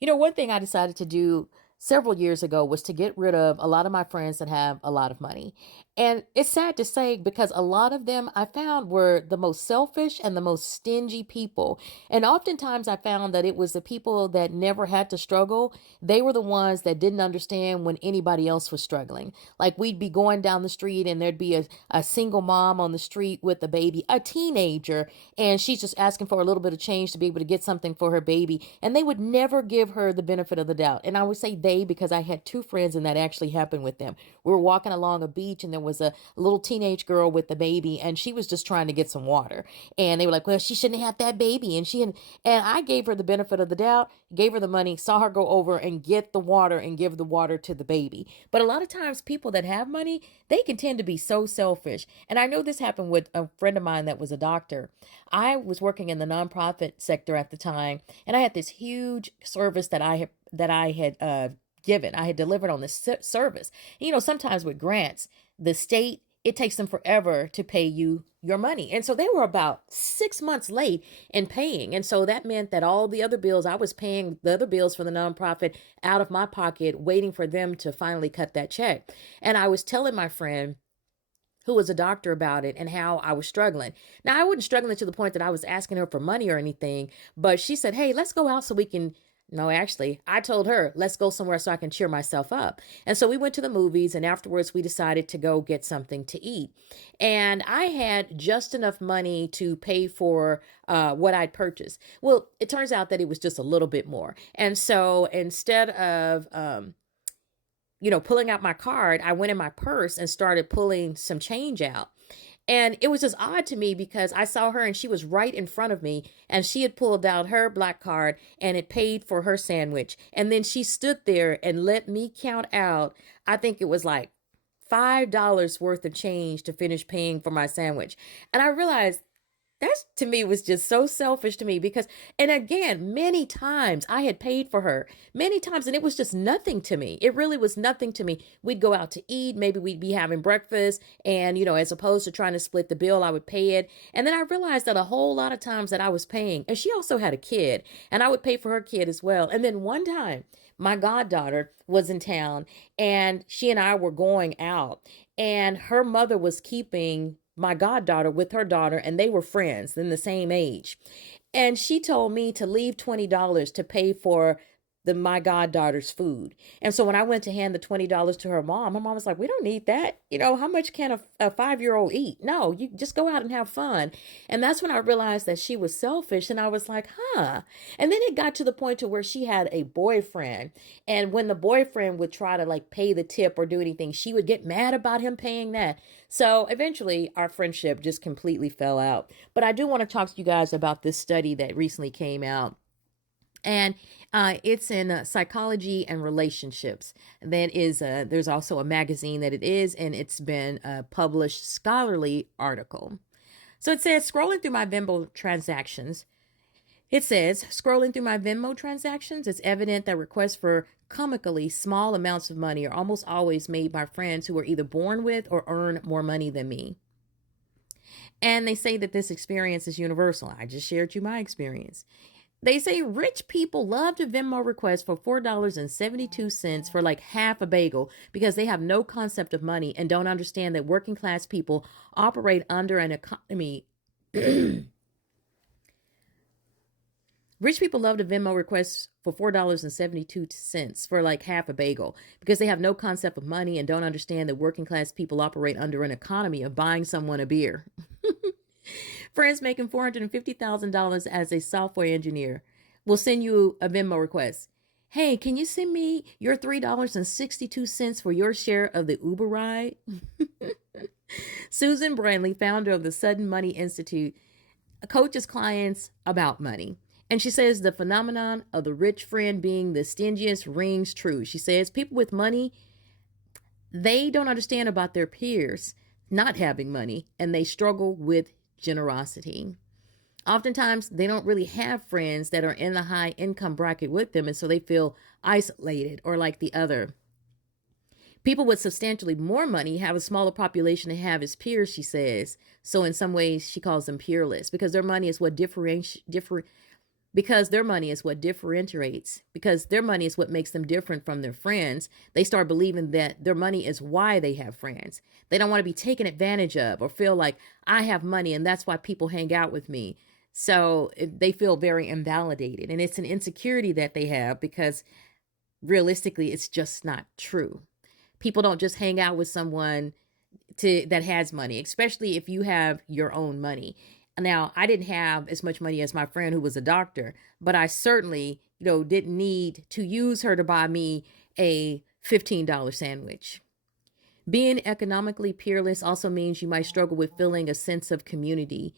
One thing I decided to do several years ago was to get rid of a lot of my friends that have a lot of money. And it's sad to say because a lot of them I found were the most selfish and the most stingy people. And oftentimes I found that it was the people that never had to struggle. They were the ones that didn't understand when anybody else was struggling. Like we'd be going down the street and there'd be a single mom on the street with a baby, a teenager, and she's just asking for a little bit of change to be able to get something for her baby. And they would never give her the benefit of the doubt. And I would say they because I had two friends and that actually happened with them. We were walking along a beach and there was a little teenage girl with the baby and she was just trying to get some water. And they were like, well, she shouldn't have that baby. And I gave her the benefit of the doubt, gave her the money, saw her go over and get the water and give the water to the baby. But a lot of times people that have money, they can tend to be so selfish. And I know this happened with a friend of mine that was a doctor. I was working in the nonprofit sector at the time, and I had this huge service that I had given. I had delivered on this service. Sometimes with grants, the state, it takes them forever to pay you your money. And so they were about 6 months late in paying. And so that meant that all the other bills, I was paying the other bills for the nonprofit out of my pocket, waiting for them to finally cut that check. And I was telling my friend who was a doctor about it and how I was struggling. Now, I wasn't struggling to the point that I was asking her for money or anything, but she said, hey, let's go out so we can. No, actually, I told her, let's go somewhere so I can cheer myself up. And so we went to the movies, and afterwards we decided to go get something to eat. And I had just enough money to pay for what I'd purchased. Well, it turns out that it was just a little bit more. And so instead of pulling out my card, I went in my purse and started pulling some change out. And it was just odd to me because I saw her and she was right in front of me and she had pulled out her black card and it paid for her sandwich. And then she stood there and let me count out, I think it was like $5 worth of change to finish paying for my sandwich. And I realized that to me was just so selfish to me because, and again, many times I had paid for her many times and it was just nothing to me. It really was nothing to me. We'd go out to eat. Maybe we'd be having breakfast and, as opposed to trying to split the bill, I would pay it. And then I realized that a whole lot of times that I was paying, and she also had a kid and I would pay for her kid as well. And then one time my goddaughter was in town and she and I were going out and her mother was keeping my goddaughter with her daughter and they were friends in the same age. And she told me to leave $20 to pay for my goddaughter's food. And so when I went to hand the $20 to her mom was like, we don't need that. How much can a 5-year-old eat? No, you just go out and have fun. And that's when I realized that she was selfish. And I was like, huh. And then it got to the point to where she had a boyfriend. And when the boyfriend would try to like pay the tip or do anything, she would get mad about him paying that. So eventually our friendship just completely fell out. But I do want to talk to you guys about this study that recently came out. And it's in psychology and relationships. That is, there's also a magazine that it is, and it's been a published scholarly article. So it says, scrolling through my Venmo transactions, it's evident that requests for comically small amounts of money are almost always made by friends who are either born with or earn more money than me. And they say that this experience is universal. I just shared you my experience. They say rich people love to Venmo request for $4.72 for like half a bagel because they have no concept of money and don't understand that working class people operate under an economy. Rich people love to Venmo request for $4.72 for like half a bagel because they have no concept of money and don't understand that working class people operate under an economy of buying someone a beer. Friends making $450,000 as a software engineer will send you a Venmo request. Hey, can you send me your $3.62 for your share of the Uber ride? Susan Brandley, founder of the Sudden Money Institute, coaches clients about money. And she says the phenomenon of the rich friend being the stingiest rings true. She says people with money, they don't understand about their peers not having money, and they struggle with generosity. Oftentimes, they don't really have friends that are in the high income bracket with them, and so they feel isolated or like the other. People with substantially more money have a smaller population to have as peers, she says. So in some ways, she calls them peerless because their money is what because their money is what differentiates, because their money is what makes them different from their friends. They start believing that their money is why they have friends. They don't want to be taken advantage of or feel like I have money and that's why people hang out with me. So they feel very invalidated, and it's an insecurity that they have because realistically it's just not true. People don't just hang out with someone that has money, especially if you have your own money. Now, I didn't have as much money as my friend who was a doctor, but I certainly, didn't need to use her to buy me a $15 sandwich. Being economically peerless also means you might struggle with feeling a sense of community.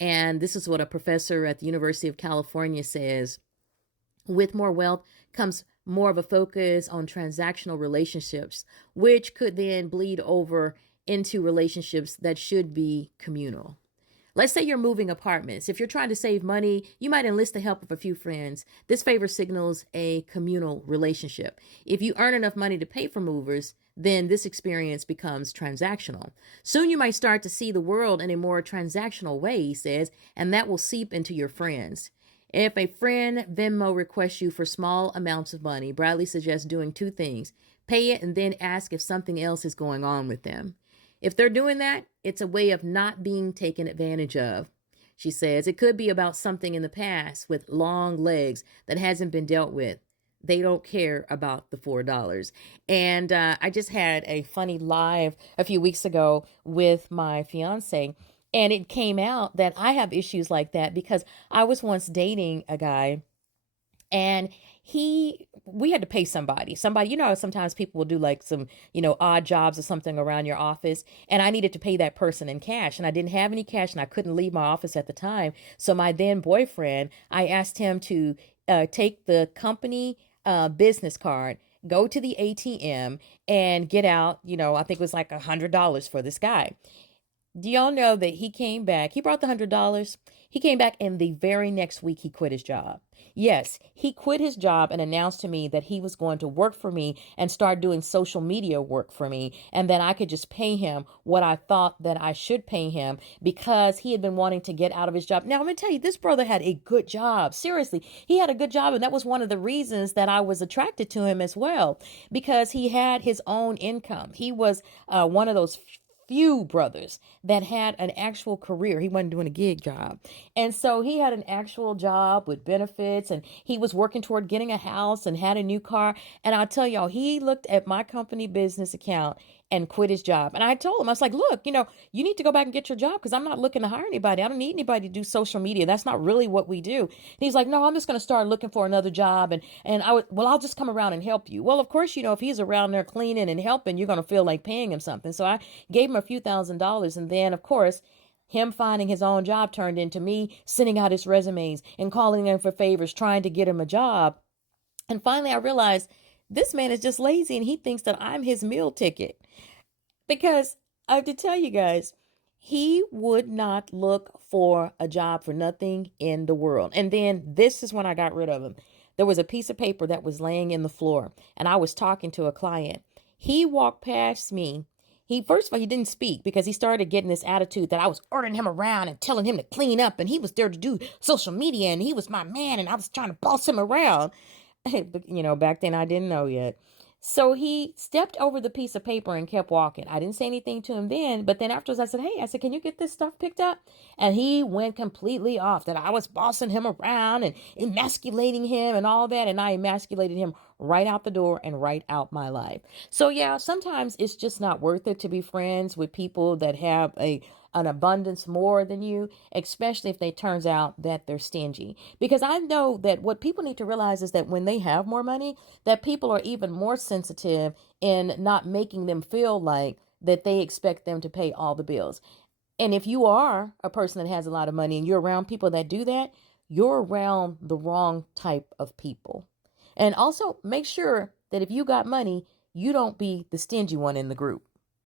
And this is what a professor at the University of California says. With more wealth comes more of a focus on transactional relationships, which could then bleed over into relationships that should be communal. Let's say you're moving apartments. If you're trying to save money, you might enlist the help of a few friends. This favor signals a communal relationship. If you earn enough money to pay for movers, then this experience becomes transactional. Soon you might start to see the world in a more transactional way, he says, and that will seep into your friends. If a friend Venmo requests you for small amounts of money, Bradley suggests doing two things: pay it and then ask if something else is going on with them. If they're doing that, it's a way of not being taken advantage of. She says it could be about something in the past with long legs that hasn't been dealt with. They don't care about the $4. And I just had a funny live a few weeks ago with my fiance. And it came out that I have issues like that because I was once dating a guy, and we had to pay somebody, sometimes people will do like some, odd jobs or something around your office, and I needed to pay that person in cash, and I didn't have any cash, and I couldn't leave my office at the time. So my then boyfriend, I asked him to take the company business card, go to the ATM, and get out, I think it was like $100 for this guy. Do y'all know that he came back? He brought the $100. He came back, and the very next week he quit his job. Yes, he quit his job and announced to me that he was going to work for me and start doing social media work for me, and that I could just pay him what I thought that I should pay him because he had been wanting to get out of his job. Now, I'm going to tell you, this brother had a good job. Seriously, he had a good job, and that was one of the reasons that I was attracted to him as well, because he had his own income. He was one of those few brothers that had an actual career. He wasn't doing a gig job. And so he had an actual job with benefits, and he was working toward getting a house and had a new car. And I'll tell y'all, he looked at my company business account and quit his job. And I told him, I was like, look, you need to go back and get your job because I'm not looking to hire anybody. I don't need anybody to do social media. That's not really what we do. And he's like, no, I'm just going to start looking for another job. And I'll just come around and help you. Well, of course, if he's around there cleaning and helping, you're going to feel like paying him something. So I gave him a few $1,000s. And then, of course, him finding his own job turned into me sending out his resumes and calling him for favors, trying to get him a job. And finally, I realized this man is just lazy and he thinks that I'm his meal ticket. Because I have to tell you guys, he would not look for a job for nothing in the world. And then this is when I got rid of him. There was a piece of paper that was laying in the floor, and I was talking to a client. He walked past me. First of all, he didn't speak because he started getting this attitude that I was ordering him around and telling him to clean up, and he was there to do social media, and he was my man, and I was trying to boss him around. But, back then I didn't know yet. So he stepped over the piece of paper and kept walking. I didn't say anything to him then, but then afterwards I said, can you get this stuff picked up? And he went completely off that I was bossing him around and emasculating him and all that. And I emasculated him right out the door and right out my life. So yeah, sometimes it's just not worth it to be friends with people that have an abundance more than you, especially if it turns out that they're stingy. Because I know that what people need to realize is that when they have more money, that people are even more sensitive in not making them feel like that they expect them to pay all the bills. And if you are a person that has a lot of money and you're around people that do that, you're around the wrong type of people. And also make sure that if you got money, you don't be the stingy one in the group.